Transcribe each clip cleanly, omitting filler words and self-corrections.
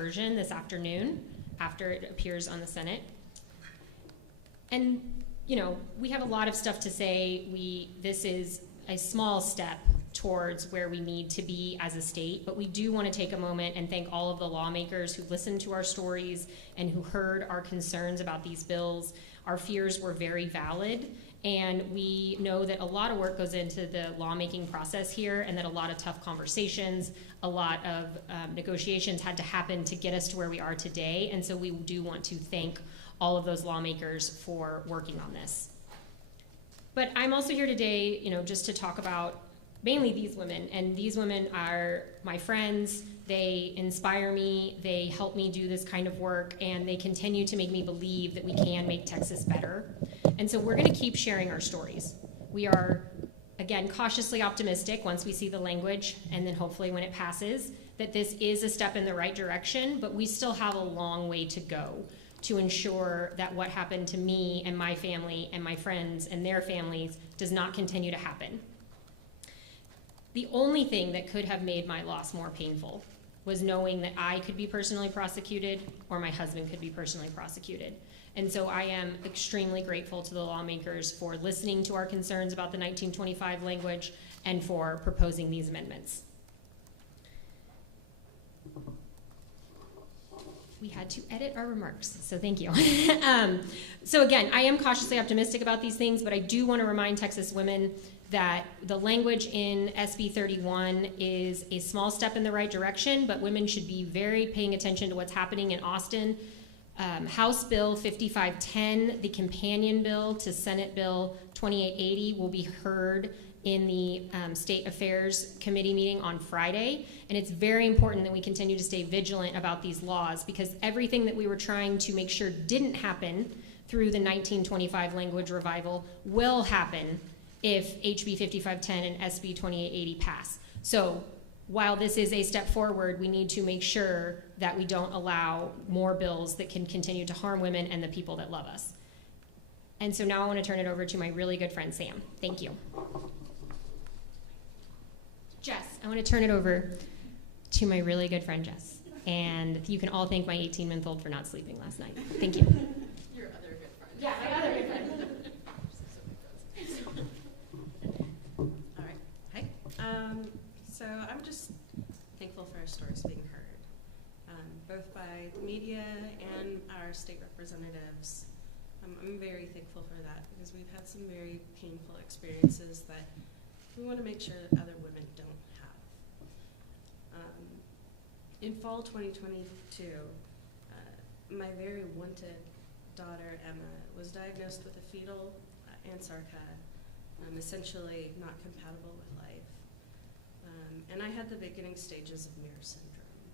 version this afternoon after it appears on the Senate. And, you know, we have a lot of stuff to say. This is a small step towards where we need to be as a state, but we do want to take a moment and thank all of the lawmakers who listened to our stories and who heard our concerns about these bills. Our fears were very valid, and we know that a lot of work goes into the lawmaking process here, and that a lot of tough conversations, a lot of negotiations had to happen to get us to where we are today, and so we do want to thank all of those lawmakers for working on this. But I'm also here today, you know, just to talk about mainly these women, and these women are my friends. They inspire me, they help me do this kind of work, and they continue to make me believe that we can make Texas better. And so we're gonna keep sharing our stories. We are, again, cautiously optimistic once we see the language, and then hopefully when it passes, that this is a step in the right direction, but we still have a long way to go to ensure that what happened to me and my family and my friends and their families does not continue to happen. The only thing that could have made my loss more painful was knowing that I could be personally prosecuted or my husband could be personally prosecuted. And so I am extremely grateful to the lawmakers for listening to our concerns about the 1925 language and for proposing these amendments. We had to edit our remarks, so thank you. So again, I am cautiously optimistic about these things, but I do want to remind Texas women that the language in SB 31 is a small step in the right direction, but women should be very paying attention to what's happening in Austin. House Bill 5510, the companion bill to Senate Bill 2880, will be heard in the State Affairs Committee meeting on Friday. And it's very important that we continue to stay vigilant about these laws, because everything that we were trying to make sure didn't happen through the 1925 language revival will happen if HB 5510 and SB 2880 pass. So while this is a step forward, we need to make sure that we don't allow more bills that can continue to harm women and the people that love us. And so now I want to turn it over to my really good friend, Sam. Thank you. Jess, I want to turn it over to my really good friend, Jess. And you can all thank my 18-month-old for not sleeping last night. Thank you. Your other good friend. Yeah, my other good friend. All right. Hi. So I'm just thankful for our stories being heard, both by the media and our state representatives. I'm very thankful for that, because we've had some very painful experiences that we want to make sure that other women don't have. In fall 2022, my very wanted daughter, Emma, was diagnosed with a fetal ansarca, essentially not compatible with life. And I had the beginning stages of Muir syndrome.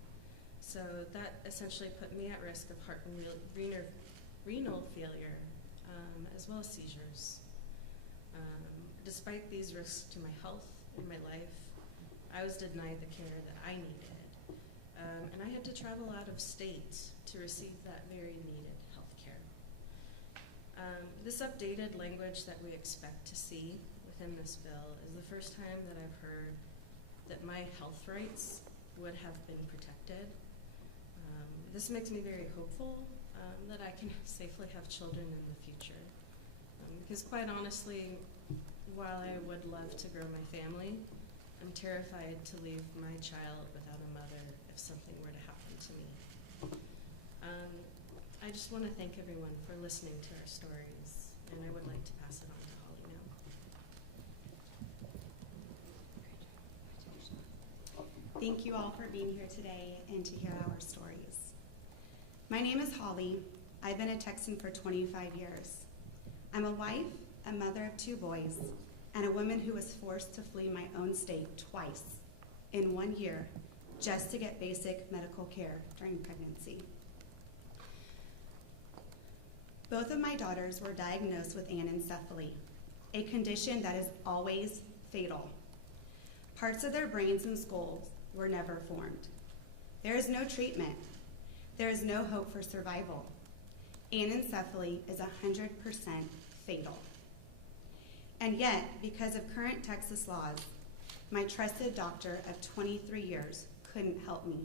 So that essentially put me at risk of heart and renal failure, as well as seizures. Despite these risks to my health and my life, I was denied the care that I needed. And I had to travel out of state to receive that very needed health care. This updated language that we expect to see within this bill is the first time that I've heard that my health rights would have been protected. This makes me very hopeful that I can safely have children in the future. Because quite honestly, while I would love to grow my family, I'm terrified to leave my child without a mother if something were to happen to me. I just want to thank everyone for listening to our stories, and I would like to pass it on to Holly now. Thank you all for being here today and to hear our stories. My name is Holly. I've been a Texan for 25 years. I'm a wife, a mother of 2 boys, and a woman who was forced to flee my own state twice in 1 year just to get basic medical care during pregnancy. Both of my daughters were diagnosed with anencephaly, a condition that is always fatal. Parts of their brains and skulls were never formed. There is no treatment. There is no hope for survival. Anencephaly is 100% fatal. And yet, because of current Texas laws, my trusted doctor of 23 years couldn't help me.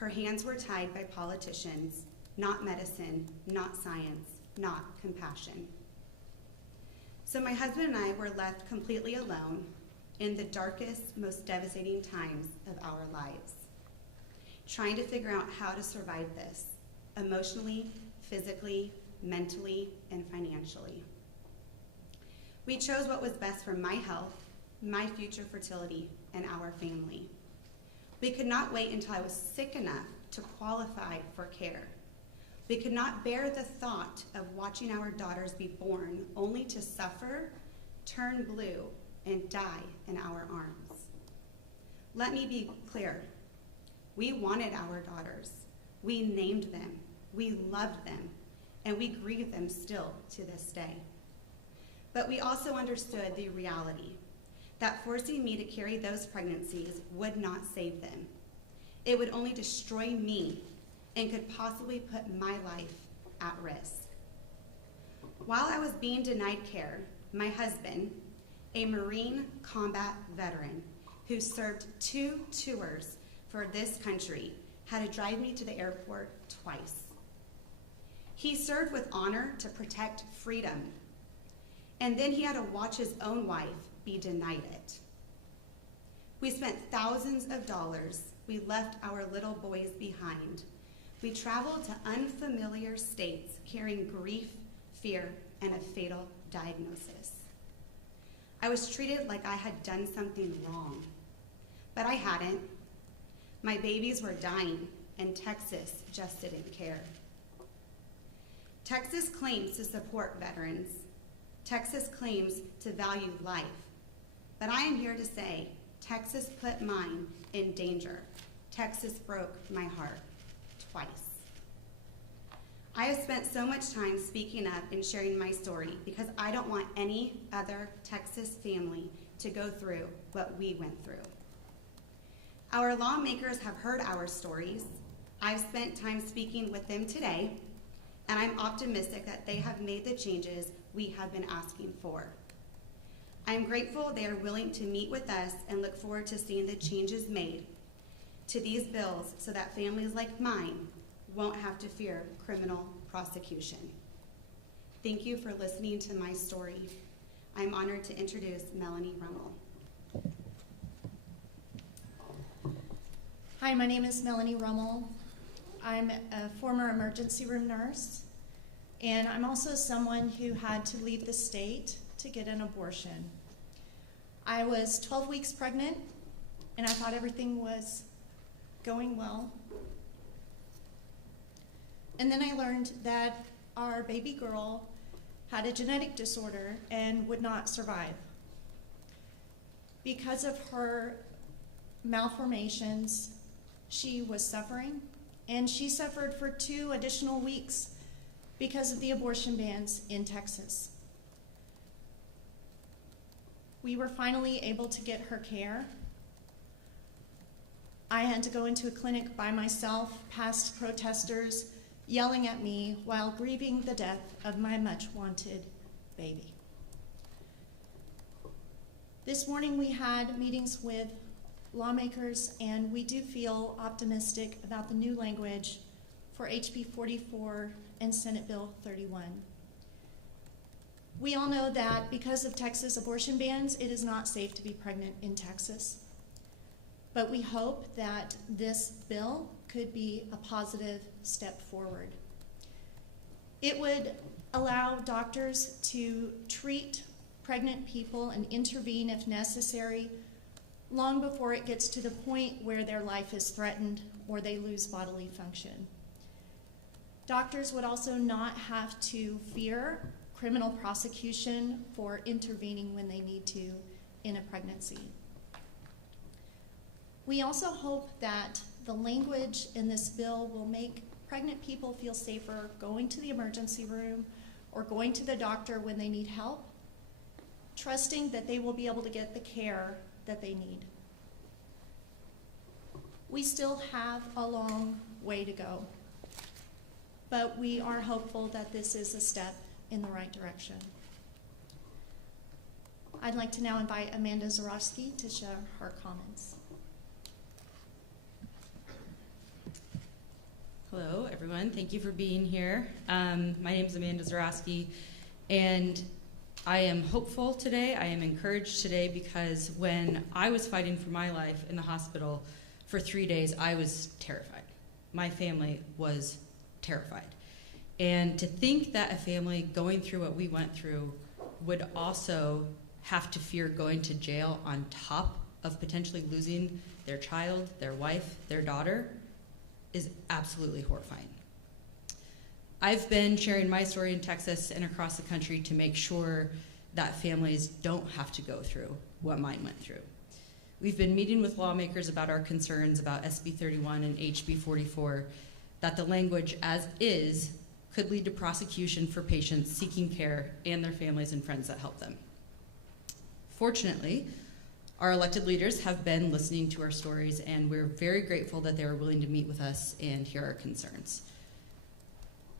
Her hands were tied by politicians, not medicine, not science, not compassion. So my husband and I were left completely alone in the darkest, most devastating times of our lives, trying to figure out how to survive this, emotionally, physically, mentally, and financially. We chose what was best for my health, my future fertility, and our family. We could not wait until I was sick enough to qualify for care. We could not bear the thought of watching our daughters be born only to suffer, turn blue, and die in our arms. Let me be clear. We wanted our daughters. We named them. We loved them. And we grieve them still to this day. But we also understood the reality that forcing me to carry those pregnancies would not save them. It would only destroy me and could possibly put my life at risk. While I was being denied care, my husband, a Marine combat veteran who served 2 tours for this country, had to drive me to the airport twice. He served with honor to protect freedom, and then he had to watch his own wife be denied it. We spent thousands of dollars. We left our little boys behind. We traveled to unfamiliar states carrying grief, fear, and a fatal diagnosis. I was treated like I had done something wrong, but I hadn't. My babies were dying, and Texas just didn't care. Texas claims to support veterans. Texas claims to value life. But I am here to say, Texas put mine in danger. Texas broke my heart twice. I have spent so much time speaking up and sharing my story because I don't want any other Texas family to go through what we went through. Our lawmakers have heard our stories. I've spent time speaking with them today, and I'm optimistic that they have made the changes we have been asking for. I am grateful they are willing to meet with us and look forward to seeing the changes made to these bills so that families like mine won't have to fear criminal prosecution. Thank you for listening to my story. I'm honored to introduce Melanie Rummel. Hi, my name is Melanie Rummel. I'm a former emergency room nurse, and I'm also someone who had to leave the state to get an abortion. I was 12 weeks pregnant, and I thought everything was going well. And then I learned that our baby girl had a genetic disorder and would not survive. Because of her malformations, she was suffering, and she suffered for 2 additional weeks because of the abortion bans in Texas. We were finally able to get her care. I had to go into a clinic by myself, past protesters yelling at me while grieving the death of my much-wanted baby. This morning we had meetings with lawmakers, and we do feel optimistic about the new language for HB 44 and Senate Bill 31. We all know that because of Texas abortion bans, it is not safe to be pregnant in Texas. But we hope that this bill could be a positive step forward. It would allow doctors to treat pregnant people and intervene if necessary long before it gets to the point where their life is threatened or they lose bodily function. Doctors would also not have to fear criminal prosecution for intervening when they need to in a pregnancy. We also hope that the language in this bill will make pregnant people feel safer going to the emergency room or going to the doctor when they need help, trusting that they will be able to get the care that they need. We still have a long way to go, but we are hopeful that this is a step in the right direction. I'd like to now invite Amanda Zarowski to share her comments. everyone. Thank you for being here. My name is Amanda Zarowski, and I am hopeful today. I am encouraged today because when I was fighting for my life in the hospital for 3 days, I was terrified. My family was terrified. And to think that a family going through what we went through would also have to fear going to jail on top of potentially losing their child, their wife, their daughter, is absolutely horrifying. I've been sharing my story in Texas and across the country to make sure that families don't have to go through what mine went through. We've been meeting with lawmakers about our concerns about SB 31 and HB 44, that the language as is could lead to prosecution for patients seeking care and their families and friends that help them. Fortunately, our elected leaders have been listening to our stories, and we're very grateful that they were willing to meet with us and hear our concerns.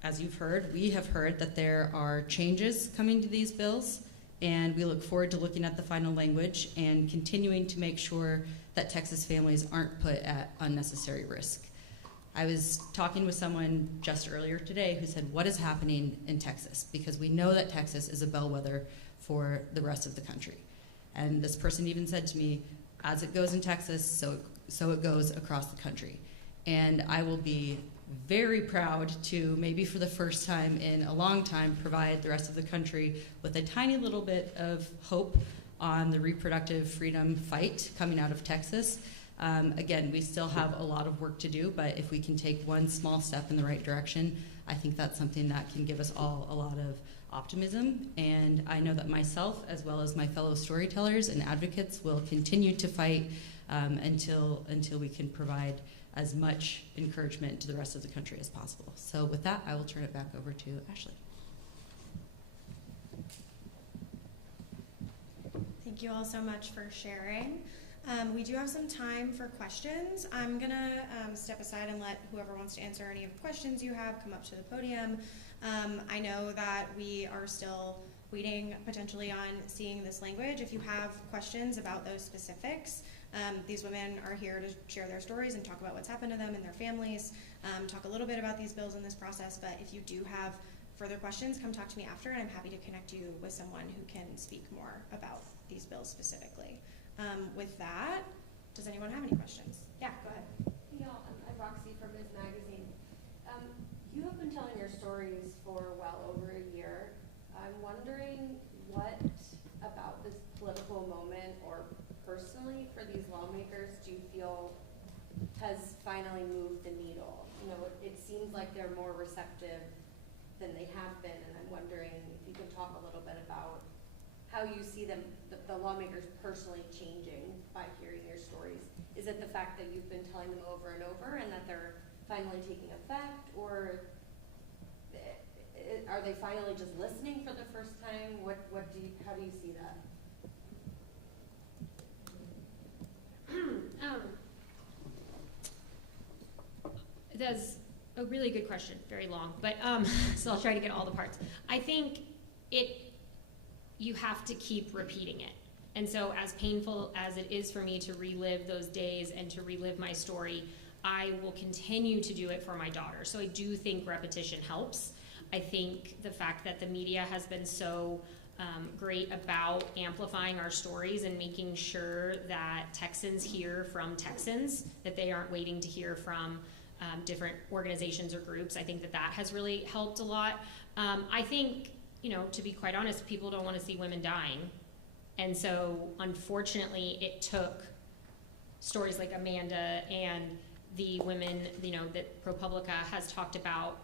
As you've heard, we have heard that there are changes coming to these bills, and we look forward to looking at the final language and continuing to make sure that Texas families aren't put at unnecessary risk. I was talking with someone just earlier today who said, what is happening in Texas? Because we know that Texas is a bellwether for the rest of the country. And this person even said to me, as it goes in Texas, so it goes across the country. And I will be very proud to, maybe for the first time in a long time, provide the rest of the country with a tiny little bit of hope on the reproductive freedom fight coming out of Texas. Again, we still have a lot of work to do, but if we can take one small step in the right direction, I think that's something that can give us all a lot of optimism. And I know that myself, as well as my fellow storytellers and advocates, will continue to fight until we can provide as much encouragement to the rest of the country as possible. So with that, I will turn it back over to Ashley. Thank you all so much for sharing. We do have some time for questions. I'm going to step aside and let whoever wants to answer any of the questions you have come up to the podium. I know that we are still waiting potentially on seeing this language. If you have questions about those specifics, these women are here to share their stories and talk about what's happened to them and their families, talk a little bit about these bills and this process, but if you do have further questions, come talk to me after, and I'm happy to connect you with someone who can speak more about these bills specifically. With that, does anyone have any questions? Yeah, go ahead. Hey y'all, I'm Roxy from Ms. Magazine. You have been telling your stories for well over a year. I'm wondering what about this political moment or personally for these lawmakers do you feel has finally moved the needle? You know, it seems like they're more receptive than they have been, and I'm wondering if you can talk a little bit about how you see them, the lawmakers personally changing by hearing your stories. Is it the fact that you've been telling them over and over and that they're finally taking effect, or are they finally just listening for the first time? How do you see that? That's a really good question, very long, but so I'll try to get all the parts. I think you have to keep repeating it. And so as painful as it is for me to relive those days and to relive my story, I will continue to do it for my daughter. So I do think repetition helps. I think the fact that the media has been so great about amplifying our stories and making sure that Texans hear from Texans, that they aren't waiting to hear from different organizations or groups. I think that has really helped a lot. I think, to be quite honest, people don't want to see women dying. And so, unfortunately, it took stories like Amanda and the women, that ProPublica has talked about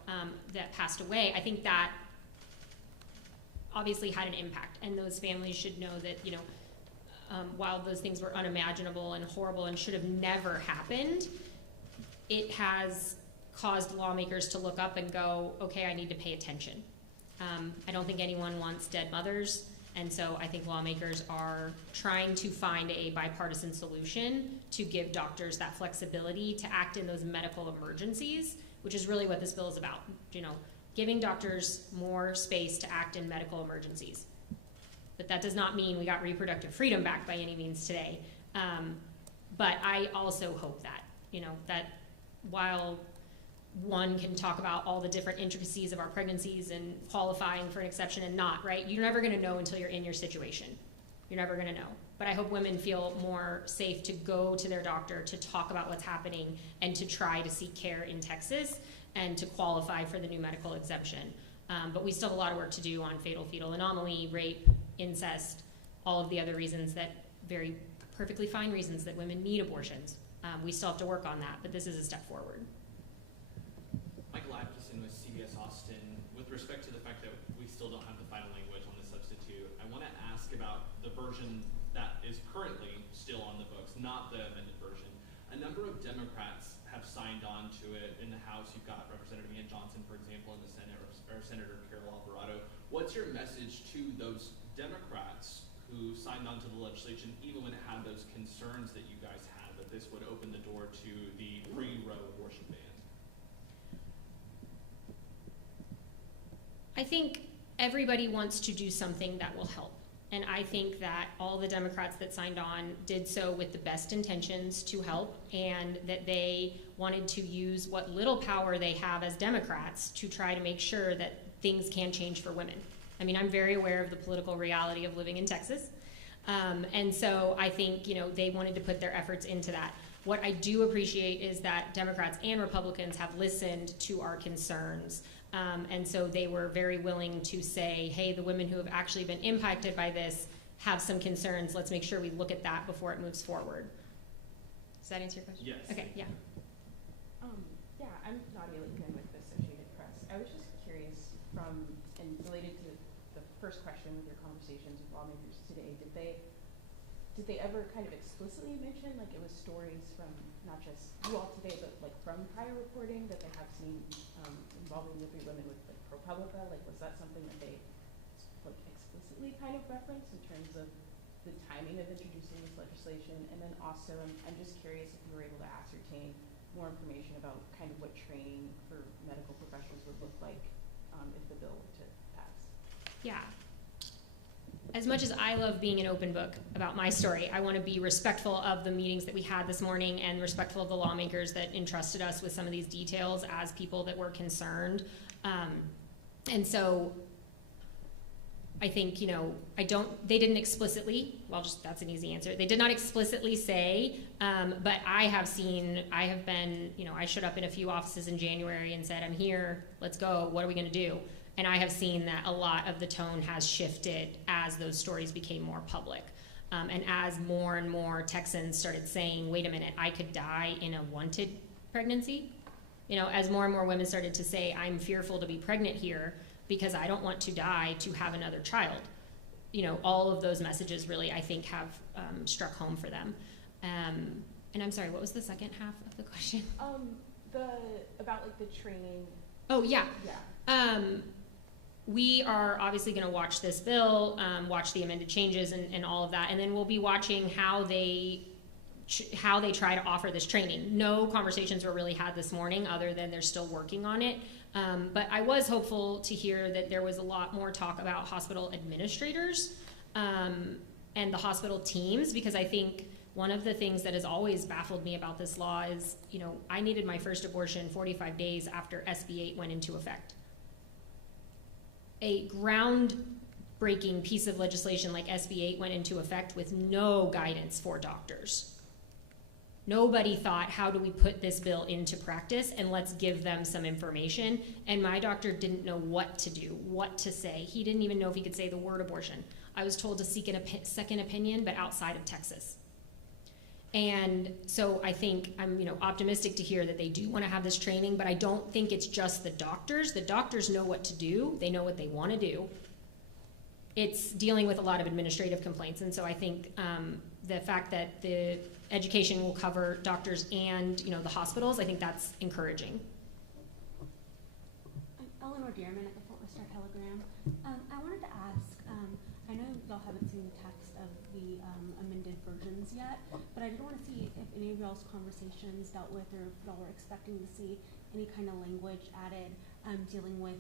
that passed away. I think that obviously had an impact, and those families should know that, while those things were unimaginable and horrible and should have never happened, it has caused lawmakers to look up and go, okay, I need to pay attention. I don't think anyone wants dead mothers, and so I think lawmakers are trying to find a bipartisan solution to give doctors that flexibility to act in those medical emergencies, which is really what this bill is about, giving doctors more space to act in medical emergencies. But that does not mean we got reproductive freedom back by any means today. But I also hope that, that while one can talk about all the different intricacies of our pregnancies and qualifying for an exception and not, right? You're never gonna know until you're in your situation. You're never gonna know. But I hope women feel more safe to go to their doctor to talk about what's happening and to try to seek care in Texas and to qualify for the new medical exemption. But we still have a lot of work to do on fatal fetal anomaly, rape, incest, all of the other reasons that very perfectly fine reasons that women need abortions. We still have to work on that, but this is a step forward. Michael Atkinson with CBS Austin. With respect to the fact that we still don't have the final language on the substitute, I want to ask about the version that is currently still on the books, not the amended version. A number of Democrats have signed on to it. In the House, you've got Representative Ian Johnson, for example, in the Senate, or Senator Carol Alvarado. What's your message to those Democrats who signed on to the legislation, even when it had those concerns that you guys had, that this would open the door to the pre-Roe abortion ban? I think everybody wants to do something that will help. And I think that all the Democrats that signed on did so with the best intentions to help, and that they wanted to use what little power they have as Democrats to try to make sure that things can change for women. I mean, I'm very aware of the political reality of living in Texas. And so I think, they wanted to put their efforts into that. What I do appreciate is that Democrats and Republicans have listened to our concerns. And so they were very willing to say, hey, the women who have actually been impacted by this have some concerns. Let's make sure we look at that before it moves forward. Does that answer your question? Yes. Okay, yeah. Yeah, I'm Nadia Lincoln with the Associated Press. I was just curious and related to the first question with your conversations with lawmakers today, did they ever kind of explicitly mention, like, it was stories from not just you all today, but like from prior reporting that they have seen involving the 3 women with like ProPublica? Like, was that something that they like explicitly kind of referenced in terms of the timing of introducing this legislation? And then also, I'm just curious if you were able to ascertain more information about kind of what training for medical professionals would look like if the bill were to pass. Yeah. As much as I love being an open book about my story, I want to be respectful of the meetings that we had this morning and respectful of the lawmakers that entrusted us with some of these details as people that were concerned. And so I think, they didn't explicitly, that's an easy answer. They did not explicitly say, but I showed up in a few offices in January and said, I'm here, let's go, what are we going to do? And I have seen that a lot of the tone has shifted as those stories became more public. And as more and more Texans started saying, wait a minute, I could die in a wanted pregnancy. As more and more women started to say, I'm fearful to be pregnant here because I don't want to die to have another child. All of those messages really, I think, have struck home for them. And I'm sorry, what was the second half of the question? About like the training. Oh, yeah. Yeah. We are obviously going to watch this bill, watch the amended changes and all of that, and then we'll be watching how they try to offer this training. No conversations were really had this morning other than they're still working on it. But I was hopeful to hear that there was a lot more talk about hospital administrators and the hospital teams, because I think one of the things that has always baffled me about this law is, I needed my first abortion 45 days after SB 8 went into effect. A groundbreaking piece of legislation like SB 8 went into effect with no guidance for doctors. Nobody thought, how do we put this bill into practice, and let's give them some information. And my doctor didn't know what to do, what to say. He didn't even know if he could say the word abortion. I was told to seek a second opinion, but outside of Texas. And so I think I'm optimistic to hear that they do want to have this training, but I don't think it's just the doctors. The doctors know what to do. They know what they want to do. It's dealing with a lot of administrative complaints. And so I think the fact that the education will cover doctors and the hospitals, I think that's encouraging. I'm Eleanor Dearman at the Fort Worth Star Telegram. I wanted to ask, I know y'all haven't seen the text of the amended versions yet, but I did want to see if any of y'all's conversations dealt with, or if y'all were expecting to see any kind of language added dealing with